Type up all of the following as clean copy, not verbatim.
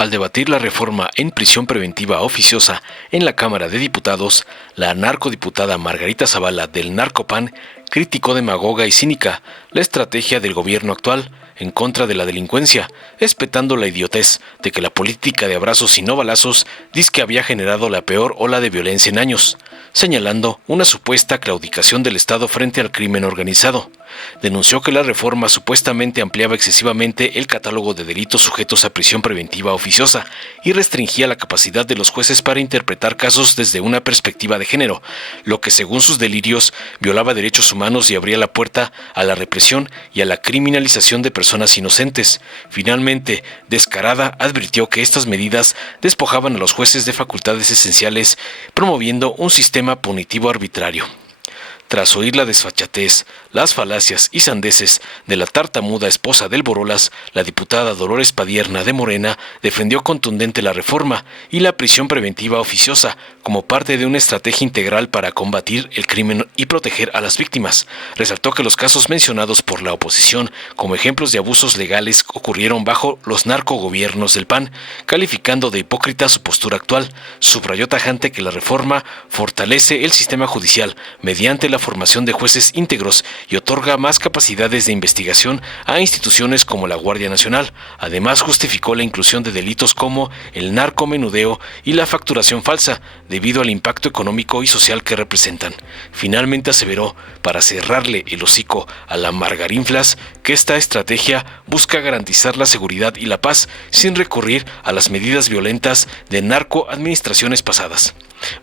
Al debatir la reforma en prisión preventiva oficiosa en la Cámara de Diputados, la narcodiputada Margarita Zavala del Narcopan criticó demagoga y cínica la estrategia del gobierno actual en contra de la delincuencia, espetando la idiotez de que la política de abrazos y no balazos dizque había generado la peor ola de violencia en años, señalando una supuesta claudicación del Estado frente al crimen organizado. Denunció que la reforma supuestamente ampliaba excesivamente el catálogo de delitos sujetos a prisión preventiva oficiosa y restringía la capacidad de los jueces para interpretar casos desde una perspectiva de género, lo que según sus delirios violaba derechos humanos y abría la puerta a la represión y a la criminalización de personas inocentes. Finalmente, descarada, advirtió que estas medidas despojaban a los jueces de facultades esenciales, promoviendo un sistema punitivo arbitrario. Tras oír la desfachatez, las falacias y sandeces de la tartamuda esposa del Borolas, la diputada Dolores Padierna de Morena defendió contundente la reforma y la prisión preventiva oficiosa como parte de una estrategia integral para combatir el crimen y proteger a las víctimas. Resaltó que los casos mencionados por la oposición como ejemplos de abusos legales ocurrieron bajo los narcogobiernos del PAN, calificando de hipócrita su postura actual. Subrayó tajante que la reforma fortalece el sistema judicial mediante la formación de jueces íntegros y otorga más capacidades de investigación a instituciones como la Guardia Nacional. Además, justificó la inclusión de delitos como el narcomenudeo y la facturación falsa, debido al impacto económico y social que representan. Finalmente aseveró, para cerrarle el hocico a la Margarinflas, que esta estrategia busca garantizar la seguridad y la paz sin recurrir a las medidas violentas de narcoadministraciones pasadas.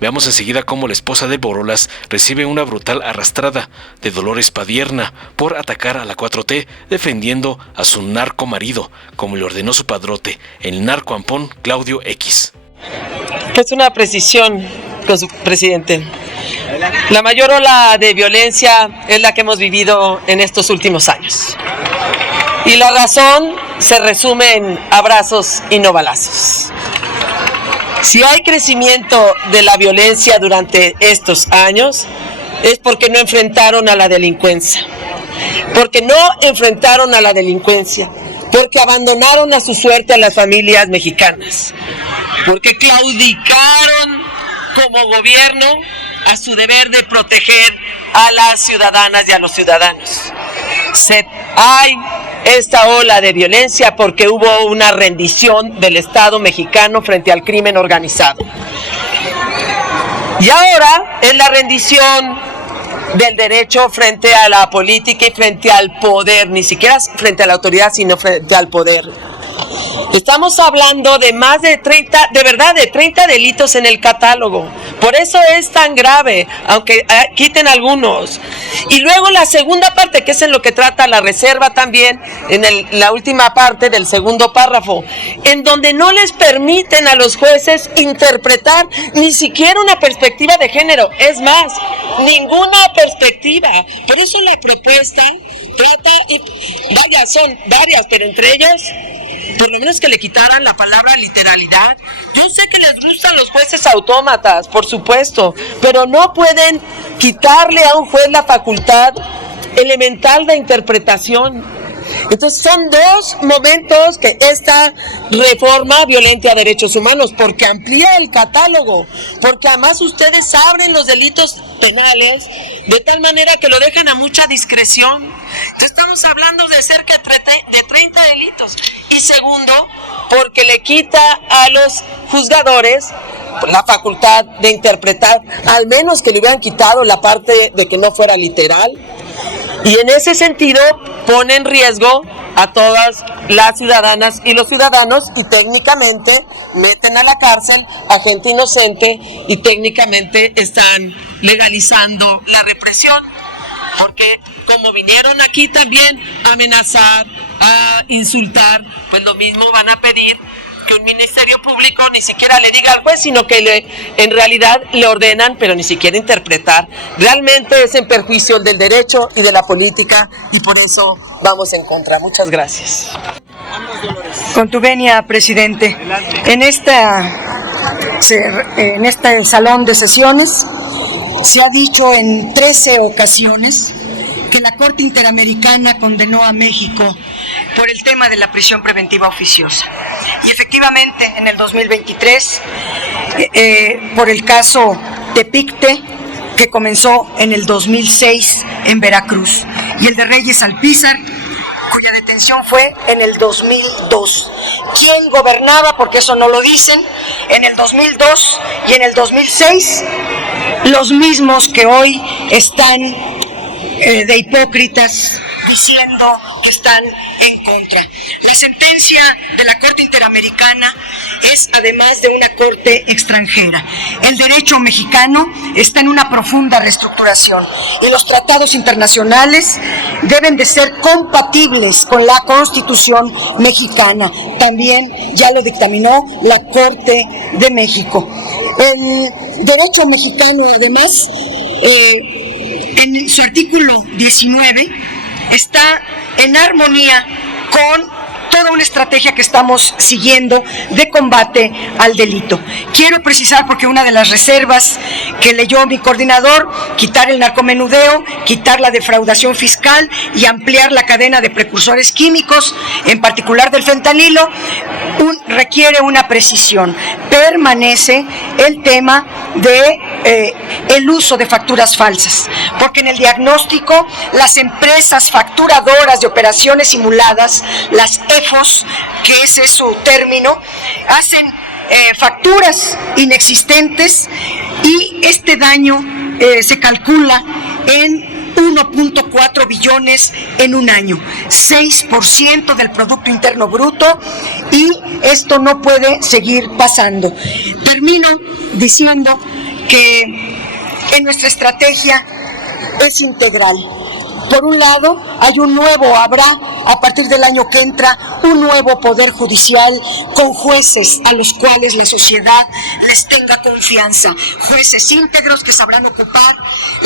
Veamos enseguida cómo la esposa de Borolas recibe una brutal arrastrada de Dolores Padierna por atacar a la 4T defendiendo a su narco marido, como le ordenó su padrote, el narcoampón Claudio X. Es una precisión, presidente. La mayor ola de violencia es la que hemos vivido en estos últimos años. Y la razón se resume en abrazos y no balazos. Si hay crecimiento de la violencia durante estos años, es porque no enfrentaron a la delincuencia. Porque no enfrentaron a la delincuencia. Porque abandonaron a su suerte a las familias mexicanas. Porque claudicaron como gobierno a su deber de proteger a las ciudadanas y a los ciudadanos. Hay esta ola de violencia porque hubo una rendición del Estado mexicano frente al crimen organizado. Y ahora es la rendición del derecho frente a la política y frente al poder, ni siquiera frente a la autoridad, sino frente al poder. Estamos hablando de más de 30, de verdad, de 30 delitos en el catálogo. Por eso es tan grave, aunque quiten algunos. Y luego la segunda parte, que es en lo que trata la reserva también, en la última parte del segundo párrafo, en donde no les permiten a los jueces interpretar ni siquiera una perspectiva de género. Es más, ninguna perspectiva. Por eso la propuesta trata, son varias, pero entre ellas, por lo menos que le quitaran la palabra literalidad. Yo sé que les gustan los jueces autómatas, por supuesto, pero no pueden quitarle a un juez la facultad elemental de interpretación. Entonces son dos momentos que esta reforma violenta a derechos humanos, porque amplía el catálogo, porque además ustedes abren los delitos penales de tal manera que lo dejan a mucha discreción. Entonces estamos hablando de cerca de 30 delitos. Y segundo, porque le quita a los juzgadores la facultad de interpretar, al menos que le hubieran quitado la parte de que no fuera literal. Y en ese sentido pone en riesgo a todas las ciudadanas y los ciudadanos y técnicamente meten a la cárcel a gente inocente y técnicamente están legalizando la represión. Porque como vinieron aquí también a amenazar, a insultar, pues lo mismo van a pedir que un ministerio público ni siquiera le diga al juez, sino que en realidad le ordenan, pero ni siquiera interpretar. Realmente es en perjuicio del derecho y de la política, y por eso vamos en contra. Muchas gracias. Con tu venia, presidente. En este salón de sesiones se ha dicho en 13 ocasiones que la Corte Interamericana condenó a México por el tema de la prisión preventiva oficiosa. Y efectivamente, en el 2023, por el caso Tepicte, que comenzó en el 2006 en Veracruz, y el de Reyes Alpizar, cuya detención fue en el 2002. ¿Quién gobernaba? Porque eso no lo dicen. En el 2002 y en el 2006, los mismos que hoy están de hipócritas diciendo que están en contra. La sentencia de la Corte Interamericana es además de una corte extranjera. El derecho mexicano está en una profunda reestructuración y los tratados internacionales deben de ser compatibles con la Constitución mexicana. También ya lo dictaminó la Corte de México. El derecho mexicano, además, en su artículo 19, está en armonía con toda una estrategia que estamos siguiendo de combate al delito. Quiero precisar, porque una de las reservas que leyó mi coordinador, quitar el narcomenudeo, quitar la defraudación fiscal y ampliar la cadena de precursores químicos, en particular del fentanilo, requiere una precisión. Permanece el tema de el uso de facturas falsas, porque en el diagnóstico las empresas facturadoras de operaciones simuladas, las EFOS, que ese es su término, hacen facturas inexistentes y este daño se calcula en 1.4 billones en un año, 6% del Producto Interno Bruto, y esto no puede seguir pasando. Termino diciendo que en nuestra estrategia es integral. Por un lado, habrá a partir del año que entra un nuevo poder judicial con jueces a los cuales la sociedad les tenga confianza, jueces íntegros que sabrán ocupar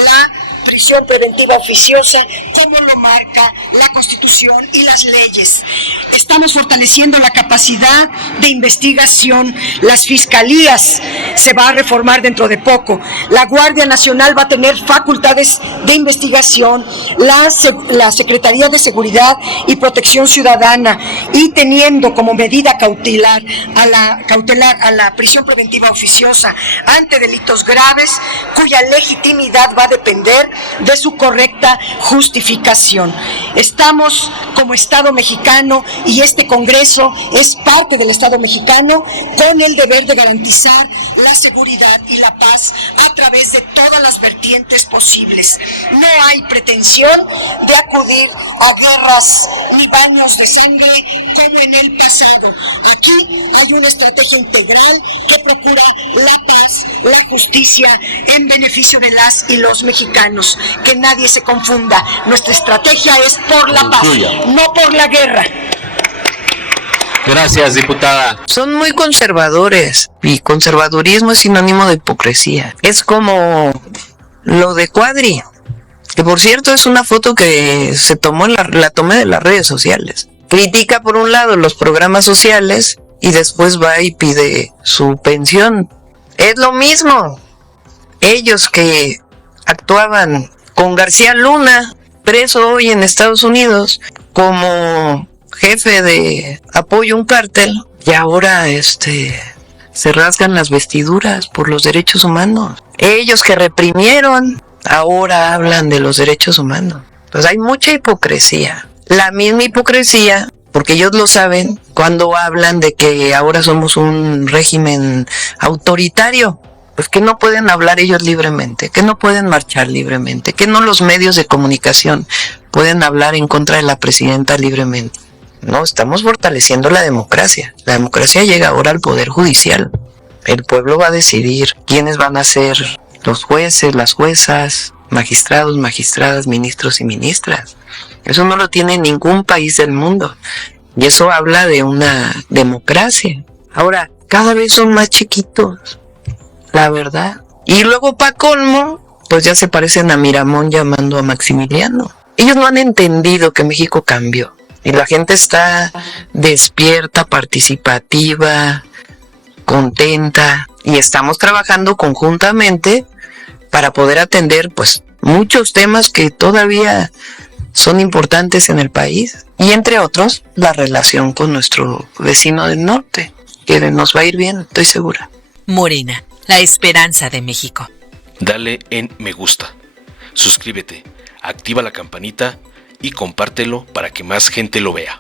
la prisión preventiva oficiosa como lo marca la Constitución y las leyes. Estamos fortaleciendo la capacidad de investigación. Las fiscalías se va a reformar dentro de poco. La Guardia Nacional va a tener facultades de investigación, la Secretaría de Seguridad y Protección Ciudadana, y teniendo como medida cautelar a la prisión preventiva oficiosa ante delitos graves, cuya legitimidad va a depender de su correcta justificación. Estamos como Estado mexicano, y este Congreso es parte del Estado mexicano, con el deber de garantizar la seguridad y la paz a través de todas las vertientes posibles. No hay pretensión de acudir a guerras ni baños de sangre como en el pasado. Aquí hay una estrategia integral que procura la paz, la justicia en beneficio de las y los mexicanos. Que nadie se confunda. Nuestra estrategia es por la paz, no por la guerra. Gracias, diputada. Son muy conservadores, y conservadurismo es sinónimo de hipocresía. Es como lo de Cuadri, que por cierto es una foto que se tomó, la tomé de las redes sociales. Critica por un lado los programas sociales y después va y pide su pensión. Es lo mismo. Ellos que actuaban con García Luna, preso hoy en Estados Unidos, como jefe de apoyo a un cártel, y ahora se rasgan las vestiduras por los derechos humanos. Ellos que reprimieron, ahora hablan de los derechos humanos. Entonces hay mucha hipocresía. La misma hipocresía, porque ellos lo saben, cuando hablan de que ahora somos un régimen autoritario. Pues que no pueden hablar ellos libremente, que no pueden marchar libremente, que no los medios de comunicación pueden hablar en contra de la presidenta libremente. No, estamos fortaleciendo la democracia. La democracia llega ahora al Poder Judicial. El pueblo va a decidir quiénes van a ser los jueces, las juezas, magistrados, magistradas, ministros y ministras. Eso no lo tiene ningún país del mundo. Y eso habla de una democracia. Ahora, cada vez son más chiquitos. La verdad. Y luego, pa' colmo, pues ya se parecen a Miramón llamando a Maximiliano. Ellos no han entendido que México cambió. Y la gente está despierta, participativa, contenta. Y estamos trabajando conjuntamente para poder atender, pues, muchos temas que todavía son importantes en el país, y entre otros la relación con nuestro vecino del norte, que nos va a ir bien, estoy segura. Morena, la esperanza de México. Dale en me gusta, suscríbete, activa la campanita y compártelo para que más gente lo vea.